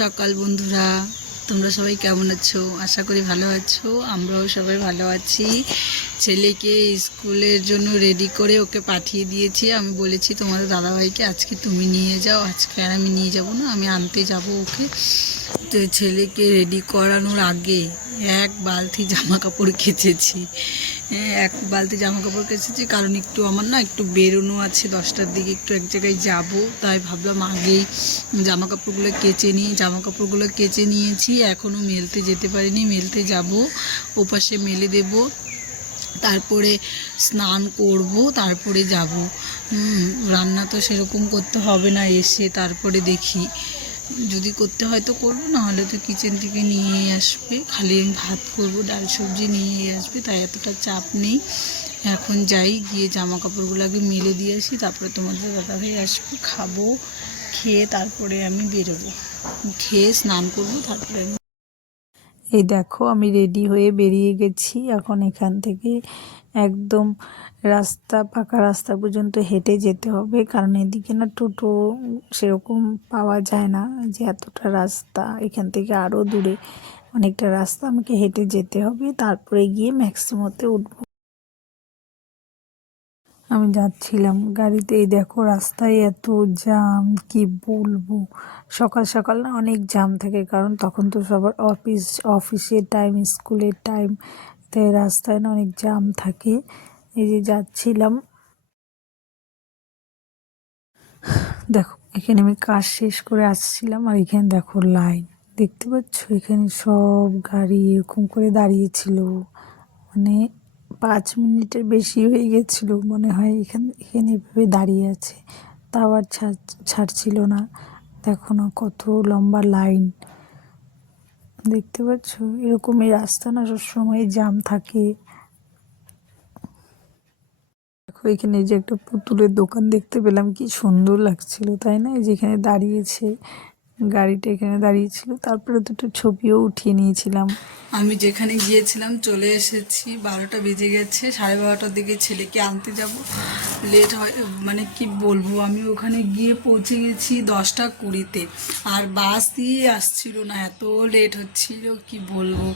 সকাল বন্ধুরা, তোমরা সবাই কেমন আছো? আশা করি ভালো আছো। আমরাও সবাই ভালো আছি। ছেলেকে স্কুলের জন্য রেডি করে ওকে পাঠিয়ে দিয়েছি। আমি বলেছি তোমাদের দাদাভাইকে আজকে তুমি নিয়ে যাও, আজকে আর আমি নিয়ে যাব না, আমি আনতে যাব ওকে। তো ছেলেকে রেডি করানোর আগে এক বালতি জামা কাপড় কেচেছি। এক বালতি জামা কাপড় কেচেছি কারণ একটু আমার না একটু বেরোনো আছে, 10টার দিকে একটু এক জায়গায় যাব, তাই ভাবলাম আগেই জামা কাপড়গুলো কেচে নিই। জামা কাপড়গুলো কেচে নিয়েছি, এখনও মেলতে যেতে পারিনি, মেলতে যাব, ওপাশে মেলে দেব, তারপরে স্নান করব, তারপরে যাব। রান্না তো সেরকম করতে হবে না, এসে তারপরে দেখি যদি করতে হয় তো করবো, নাহলে তো কিচেন থেকে নিয়ে আসবে, খালি আমি ভাত করবো, ডাল সবজি নিয়ে আসবে, তাই এতটা চাপ নেই। এখন যাই, গিয়ে জামা কাপড়গুলো আগে মেলে দিয়ে আসি, তারপরে তোমাদের দাদাভাই আসবে, খাবো, খেয়ে তারপরে আমি বেরোবো, খেয়ে স্নান করবো, তারপরে আমি এই দেখো আমি রেডি হয়ে বেরিয়ে গেছি। এখন এখান থেকে একদম রাস্তা, পাকা রাস্তা পর্যন্ত হেঁটে যেতে হবে, কারণ এদিকে না টোটো সেরকম পাওয়া যায় না, যে এতটা রাস্তা, এখান থেকে আরও দূরে অনেকটা রাস্তা আমাকে হেঁটে যেতে হবে, তারপরে গিয়ে ম্যাক্সিমোতে উঠবো। আমি যাচ্ছিলাম গাড়িতে, এই দেখো রাস্তায় এত জ্যাম, কি বলবো। সকাল সকাল না অনেক জ্যাম থাকে, কারণ তখন তো সবার অফিসের টাইম, স্কুলের টাইম, তাই রাস্তায় না অনেক জ্যাম থাকে। এই যে যাচ্ছিলাম, দেখো এখানে আমি কাজ শেষ করে আসছিলাম, আর এখানে দেখো লাইন, দেখতে পাচ্ছ এখানে সব গাড়ি এরকম করে দাঁড়িয়েছিল, মানে 5 মিনিটের বেশি হয়ে গেছিল মনে হয়, এখানে এভাবে দাঁড়িয়ে আছে, তাও আর ছাড়ছিল না। দেখো না কত লম্বা লাইন, দেখতে পাচ্ছ? এরকমই রাস্তা না সবসময় জ্যাম থাকে। দেখো এখানে যে একটা পুতুলের দোকান দেখতে পেলাম, কি সুন্দর লাগছিল তাই না? যেখানে দাঁড়িয়েছে গাড়িটা, এখানে দাঁড়িয়েছিল, তারপরে দুটো ছবিও উঠিয়ে নিয়েছিলাম। আমি যেখানে গিয়েছিলাম চলে এসেছি, 12টা বেজে গেছে, 12:30টার দিকে ছেলেকে আনতে যাব, লেট হয়, মানে কি বলবো, আমি ওখানে গিয়ে পৌঁছে গেছি 10টা 20-তে, আর বাস দিয়ে আসছিল না, এত লেট হচ্ছিল কি বলবো,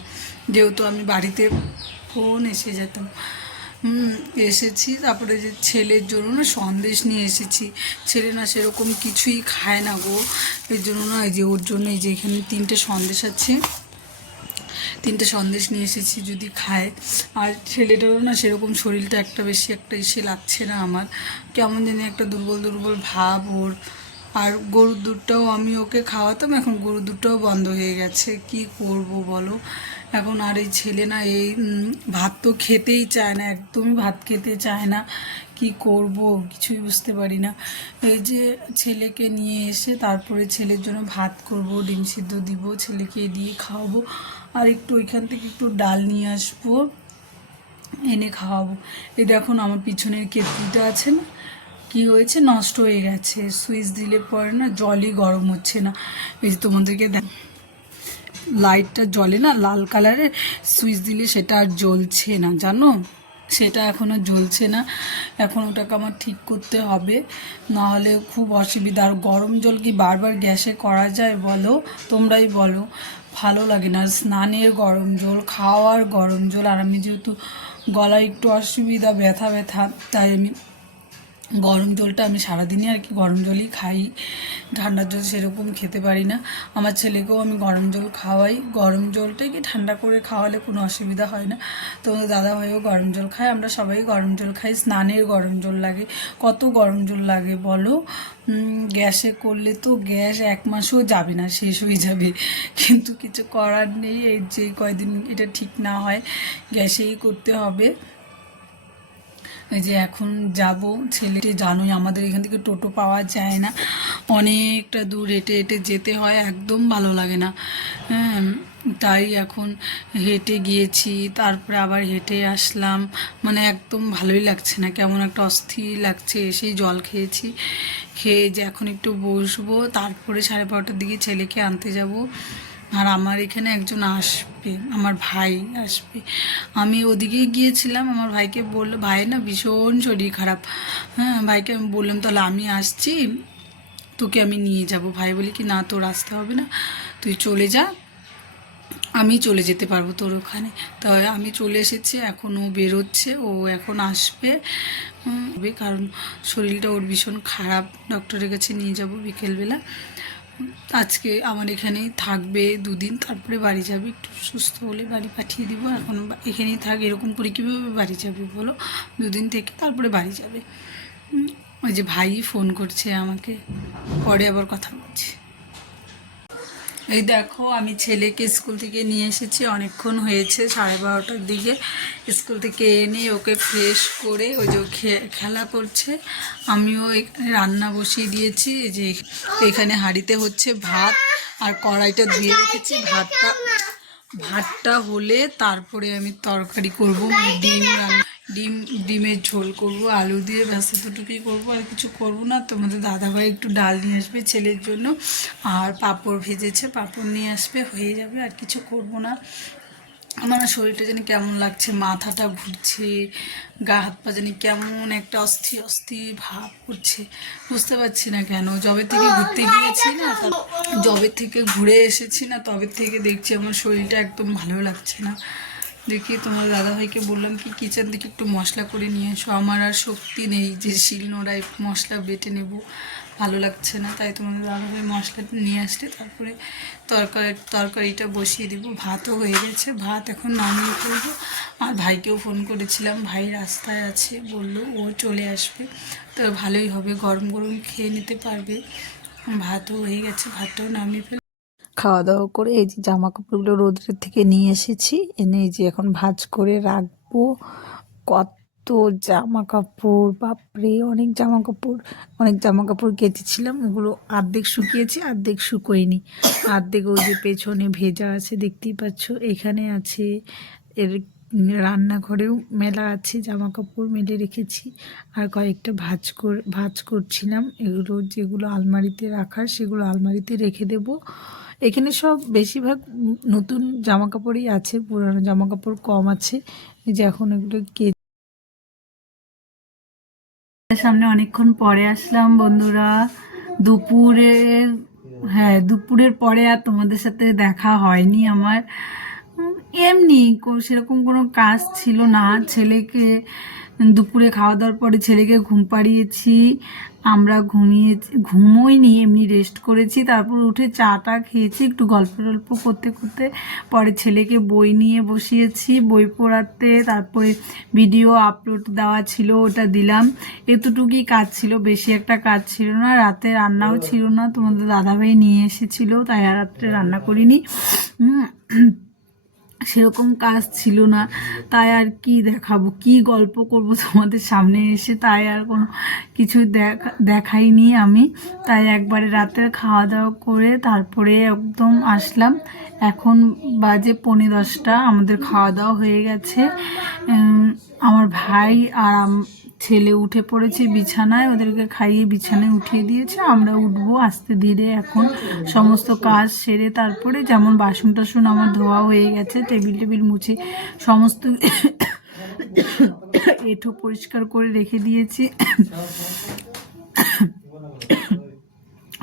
যেহেতু আমি বাড়িতে ফোন এসে যেতাম। এসেছি, তারপরে যে ছেলের জন্য না সন্দেশ নিয়ে এসেছি, ছেলে না সেরকম কিছুই খায় না গো, এর জন্য না এই যে ওর জন্য এই যে এখানে 3টে সন্দেশ আছে, 3টে সন্দেশ নিয়ে এসেছি, যদি খায়। আর ছেলেটারও না সেরকম শরীরটা একটা বেশি একটা এসে লাগছে না আমার, কেমন জানি একটা দুর্বল দুর্বল ভাব ওর। আর গরুর দুধটাও আমি ওকে খাওয়াতাম, এখন গরুর দুধটাও বন্ধ হয়ে গেছে, কি করব বলো। এখন আর এই ছেলে না এই ভাত তো খেতেই চায় না, একদমই ভাত খেতে চায় না, কি করব কিছুই বুঝতে পারি না। এই যে ছেলেকে নিয়ে এসে তারপরে ছেলের জন্য ভাত করব, ডিম সিদ্ধ দিব, ছেলেকে দিয়ে খাওয়াবো, আর একটু ওইখান থেকে একটু ডাল নিয়ে আসবো, এনে খাওয়াবো। এই দেখুন আমার পিছনের কেটলিটা আছে না, কি হয়েছে, নষ্ট হয়ে গেছে, সুইচ দিলে পরে না জলই গরম হচ্ছে না। এই যে তোমাদেরকে লাইটটা জ্বলে না লাল কালারের, সুইচ দিলে সেটা আর জ্বলছে না জানো, সেটা এখনও জ্বলছে না, এখন ওটাকে আমার ঠিক করতে হবে, নাহলে খুব অসুবিধা। আর গরম জল কি বারবার গ্যাসে করা যায় বলো, তোমরাই বলো, ভালো লাগে না। স্নানের গরম জল, খাওয়ার গরম জল, আর আমি যেহেতু গলায় একটু অসুবিধা, ব্যথা ব্যথা, তাই আমি গরম জলটা আমি সারাদিনই আর কি গরম জলই খাই, ঠান্ডার জল সেরকম খেতে পারি না। আমার ছেলেকেও আমি গরম জল খাওয়াই, গরম জলটাই কি ঠান্ডা করে খাওয়ালে কোনো অসুবিধা হয় না। তো দাদা ভাইও গরম জল খায়, আমরা সবাই গরম জল খাই। স্নানের গরম জল লাগে, কত গরম জল লাগে বলো, গ্যাসে করলে তো গ্যাস 1 মাসও যাবে না, শেষ হয়ে যাবে, কিন্তু কিছু করার নেই, এই যে কয়দিন এটা ঠিক না হয় গ্যাসেই করতে হবে। এই যে এখন যাব, ছেলেটি জানোই আমাদের এখান থেকে টোটো পাওয়া যায় না, অনেকটা দূর হেঁটে হেঁটে যেতে হয়, একদম ভালো লাগে না। হ্যাঁ, তাই এখন হেঁটে গিয়েছি, তারপরে আবার হেঁটে আসলাম, মানে একদম ভালোই লাগছে না, কেমন একটা অস্থির লাগছে। এসেই জল খেয়েছি, খেয়ে যে এখন একটু বসবো, তারপরে 12:30টার দিকে ছেলেকে আনতে যাব। আর আমার এখানে একজন আসবে, আমার ভাই আসবে। আমি ওদিকে গিয়েছিলাম, আমার ভাইকে বললো, ভাই না ভীষণ শরীর খারাপ, হ্যাঁ ভাইকে আমি বললাম তাহলে আমি আসছি, তোকে আমি নিয়ে যাব। ভাই বলি কি না, তোর আসতে হবে না, তুই চলে যা, আমি চলে যেতে পারবো তোর ওখানে। তাই আমি চলে এসেছি, এখন ও বেরোচ্ছে, ও এখন আসবে। কারণ শরীরটা ওর ভীষণ খারাপ, ডক্টরের কাছে নিয়ে যাব বিকেলবেলা। আজকে আমার এখানেই থাকবে 2 দিন, তারপরে বাড়ি যাবে, একটু সুস্থ হলে বাড়ি পাঠিয়ে দিব। এখন এখানেই থাক, এরকম করে কীভাবে বাড়ি যাবে বলো? 2 দিন থেকে তারপরে বাড়ি যাবে। ওই যে ভাই ফোন করছে আমাকে, পরে আবার কথা বলছি। এই দেখো, আমি ছেলেকে স্কুল থেকে নিয়ে এসেছি, অনেকক্ষণ হয়েছে, 12:30টার দিকে স্কুল থেকে এনে ওকে ফ্রেশ করে ওই যে খেলা করছে। আমিও এখানে রান্না বসিয়ে দিয়েছি, যে এখানে হাঁড়িতে হচ্ছে ভাত, আর কড়াইটা ধুয়ে রেখেছি। ভাতটা হলে তারপরে আমি তরকারি করব, মানে ডিমের ঝোল করব, আলু দিয়ে, ব্যাস দুটুকুই করবো, আর কিছু করব না। তোমাদের দাদাভাই একটু ডাল নিয়ে আসবে ছেলের জন্য, আর পাঁপড় ভেজেছে, পাঁপড় নিয়ে আসবে, হয়ে যাবে, আর কিছু করব না। আমার না শরীরটা জানি কেমন লাগছে, মাথাটা ঘুরছে, গা হাত পা জানি কেমন একটা অস্থির অস্থির ভাব করছে, বুঝতে পারছি না কেন। যবে থেকে ঘুরতে গিয়েছি না, যবে থেকে ঘুরে এসেছি না, তবে থেকে দেখছি আমার শরীরটা একদম ভালো লাগছে না। দেখি তোমার দাদাভাইকে বললাম কি কিচেন থেকে একটু মশলা করে নিয়ে এসো, আমার আর শক্তি নেই যে শিলনোড়ায় মশলা বেটে নেব, ভালো লাগছে না। তাই তোমাদের দাদাভাই মশলাটা নিয়ে আসলে তারপরে তরকারিটা বসিয়ে দিব। ভাতও হয়ে গেছে, ভাত এখন নামিয়ে করবো। আর ভাইকেও ফোন করেছিলাম, ভাই রাস্তায় আছে, বললো ও চলে আসবে, তো ভালোই হবে, গরম গরম খেয়ে নিতে পারবে। ভাতও হয়ে গেছে, ভাতটাও নামিয়ে ফেল। খাওয়া দাওয়া করে এই যে জামা কাপড়গুলো রোদ্রের থেকে নিয়ে এসেছি, এনে এই যে এখন ভাঁজ করে রাখবো। কত জামা কাপড়, বাপরে অনেক জামা কাপড় কেচেছিলাম, ওগুলো অর্ধেক শুকিয়েছি, অর্ধেক শুকোয়নি, অর্ধেক ওই যে পেছনে ভেজা আছে দেখতেই পাচ্ছ, এখানে আছে, এর রান্নাঘরেও মেলা আছে, জামা কাপড় মেলে রেখেছি। আর কয়েকটা ভাঁজ করছিলাম, এগুলো যেগুলো আলমারিতে রাখার সেগুলো আলমারিতে রেখে দেব। এখানে সব বেশিরভাগ নতুন জামা কাপড়ই আছে, পুরানো জামা কাপড় কম আছে। এই যে এখন এগুলো সামনে অনেকক্ষণ পরে আসলাম বন্ধুরা, দুপুরের, হ্যাঁ দুপুরের পরে আর তোমাদের সাথে দেখা হয়নি আমার। এমনি সেরকম কোনো কাজ ছিল না। ছেলেকে দুপুরে খাওয়া দাওয়ার পরে ছেলেকে ঘুম পাড়িয়েছি, আমরা ঘুমোইনি, এমনি রেস্ট করেছি। তারপর উঠে চাটা খেয়েছি, একটু গল্প করতে করতে পরে ছেলেকে বই নিয়ে বসিয়েছি, বই পড়াতে। তারপরে ভিডিও আপলোড দেওয়া ছিল, ওটা দিলাম। এতটুকুই কাজ ছিল, বেশি একটা কাজ ছিল না। রাতে রান্নাও ছিল না, তোমাদের দাদাভাই নিয়ে এসেছিল, তাই আর রাত্রে রান্না করিনি। সেরকম কাজ ছিল না, তাই আর কি দেখাবো, কি গল্প করব তোমাদের সামনে এসে, তাই আর কোনো কিছু দেখাইনি আমি। তাই একবারে রাতের খাওয়া দাওয়া করে তারপরে একদম আসলাম। এখন বাজে 10:45, আমাদের খাওয়া দাওয়া হয়ে গেছে। আমার ভাই আর ছেলে উঠে পড়েছে বিছানায়, ওদেরকে খাইয়ে বিছানায় উঠিয়ে দিয়েছে, আমরা উঠবো আস্তে ধীরে এখন সমস্ত কাজ সেরে। তারপরে যেমন বাসন টাসন আমার ধোয়া হয়ে গেছে, টেবিল মুছে সমস্ত এঁঠো পরিষ্কার করে রেখে দিয়েছি।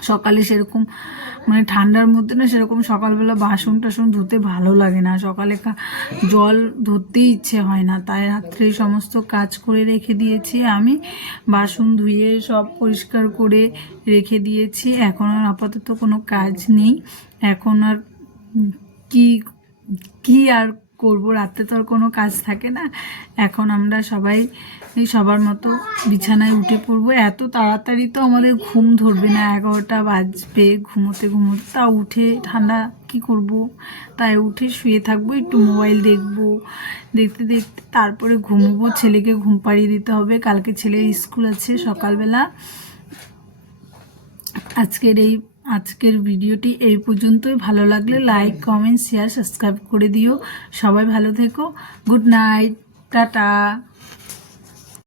সকালে সেরকম মানে ঠান্ডার মধ্যে না সেরকম সকালবেলা বাসন টাসন ধুতে ভালো লাগে না, সকালে জল ধরতেই ইচ্ছে হয় না, তাই রাত্রে সমস্ত কাজ করে রেখে দিয়েছি। আমি বাসন ধুয়ে সব পরিষ্কার করে রেখে দিয়েছি। এখন আর আপাতত কোনো কাজ নেই, এখন আর কি আর করবো, রাতে তো আর কোনো কাজ থাকে না। এখন আমরা সবাই সবার মতো বিছানায় উঠে পড়বো। এত তাড়াতাড়ি তো আমাদের ঘুম ধরবে না, 11টা বাজবে ঘুমোতে তা উঠে ঠান্ডা কি করব, তাই উঠে শুয়ে থাকবো, একটু মোবাইল দেখতে তারপরে ঘুমোবো। ছেলেকে ঘুম পাড়িয়ে দিতে হবে, কালকে ছেলের স্কুল আছে সকালবেলা। আজকের ভিডিওটি এই পর্যন্তই। ভালো লাগলে লাইক, কমেন্ট, শেয়ার, সাবস্ক্রাইব করে দিও। সবাই ভালো থেকো, গুড নাইট, টাটা।